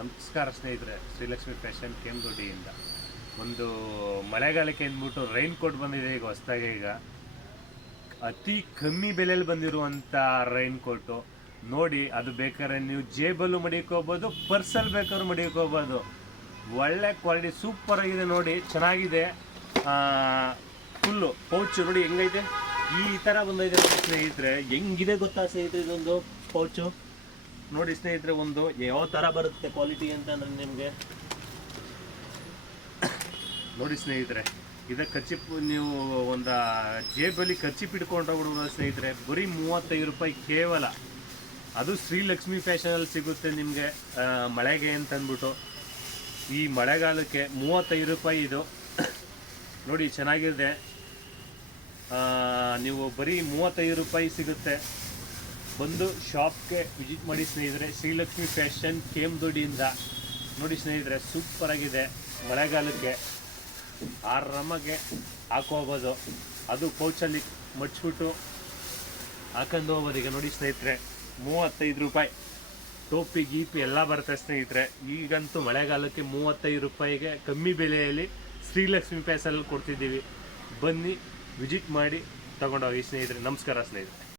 ನಮಸ್ಕಾರ ಸ್ನೇಹಿತರೆ, ಶ್ರೀಲಕ್ಷ್ಮಿ ಫ್ಯಾಷನ್ ಕೆಂದೊಡ್ಡಿಯಿಂದ ಒಂದು ಮಳೆಗಾಲಕ್ಕೆ ಅಂದ್ಬಿಟ್ಟು ರೈನ್ ಕೋಟ್ ಬಂದಿದೆ. ಈಗ ಹೊಸದಾಗಿ ಈಗ ಅತಿ ಕಮ್ಮಿ ಬೆಲೆಯಲ್ಲಿ ಬಂದಿರುವಂಥ ರೈನ್ ಕೋಟು ನೋಡಿ. ಅದು ಬೇಕಾದ್ರೆ ನೀವು ಜೇಬಲ್ಲೂ ಮಡಿಕೋಬೋದು, ಪರ್ಸಲ್ಲಿ ಬೇಕಾದ್ರೂ ಮಡಿಕೋಬೋದು. ಒಳ್ಳೆ ಕ್ವಾಲಿಟಿ ಸೂಪರ್ ಆಗಿದೆ ನೋಡಿ, ಚೆನ್ನಾಗಿದೆ. ಫುಲ್ಲು ಪೌಚ್ ನೋಡಿ ಹೆಂಗೈತೆ, ಈ ಥರ ಬಂದೈತೆ ನೋಡಿ ಸ್ನೇಹಿತರೆ. ಹೆಂಗಿದೆ ಗೊತ್ತಾ ಸ್ನೇಹಿತರೆ, ಇದೊಂದು ಪೌಚು ನೋಡಿ ಸ್ನೇಹಿತರೆ. ಒಂದು ಯಾವ ಥರ ಬರುತ್ತೆ ಕ್ವಾಲಿಟಿ ಅಂತ ನಾನು ನಿಮಗೆ ನೋಡಿ ಸ್ನೇಹಿತರೆ. ಇದಕ್ಕೆ ಕಚ್ಚಿಪ್ ನೀವು ಒಂದು ಜೇಬಲ್ಲಿ ಕಚ್ಚಿಪ್ ಇಟ್ಕೊಂಡೋಗ್ಬಿಡ್ಬೋದು ಸ್ನೇಹಿತರೆ. ಬರೀ 35 ರೂಪಾಯಿ ಕೇವಲ. ಅದು ಶ್ರೀಲಕ್ಷ್ಮಿ ಫ್ಯಾಷನಲ್ಲಿ ಸಿಗುತ್ತೆ ನಿಮಗೆ ಮಳೆಗೆ ಅಂತಂದ್ಬಿಟ್ಟು. ಈ ಮಳೆಗಾಲಕ್ಕೆ 35 ರೂಪಾಯಿ ಇದು ನೋಡಿ, ಚೆನ್ನಾಗಿದೆ. ನೀವು ಬರೀ 35 ರೂಪಾಯಿ ಸಿಗುತ್ತೆ. ಬಂದು ಶಾಪ್ಗೆ ವಿಸಿಟ್ ಮಾಡಿ ಸ್ನೇಹಿತರೆ. ಶ್ರೀಲಕ್ಷ್ಮಿ ಫ್ಯಾಷನ್ ಕೆಂದೊಡ್ಡಿಯಿಂದ ನೋಡಿ ಸ್ನೇಹಿತರೆ, ಸೂಪರಾಗಿದೆ. ಮಳೆಗಾಲಕ್ಕೆ ಆರಾಮಾಗೆ ಹಾಕೋಬೋದು. ಅದು ಪೌಚಲ್ಲಿ ಮಡ್ಚಿಬಿಟ್ಟು ಹಾಕೊಂಡು ಹೋಗ್ಬೋದು. ಈಗ ನೋಡಿ ಸ್ನೇಹಿತರೆ, 35 ರೂಪಾಯಿ. ಟೋಪಿ ಗೀಪಿ ಎಲ್ಲ ಬರುತ್ತೆ ಸ್ನೇಹಿತರೆ. ಈಗಂತೂ ಮಳೆಗಾಲಕ್ಕೆ 35 ರೂಪಾಯಿಗೆ ಕಮ್ಮಿ ಬೆಲೆಯಲ್ಲಿ ಶ್ರೀಲಕ್ಷ್ಮಿ ಫ್ಯಾಷನಲ್ಲಿ ಕೊಡ್ತಿದ್ದೀವಿ. ಬನ್ನಿ ವಿಸಿಟ್ ಮಾಡಿ ತಗೊಂಡೋಗಿ ಸ್ನೇಹಿತರೆ. ನಮಸ್ಕಾರ ಸ್ನೇಹಿತರೆ.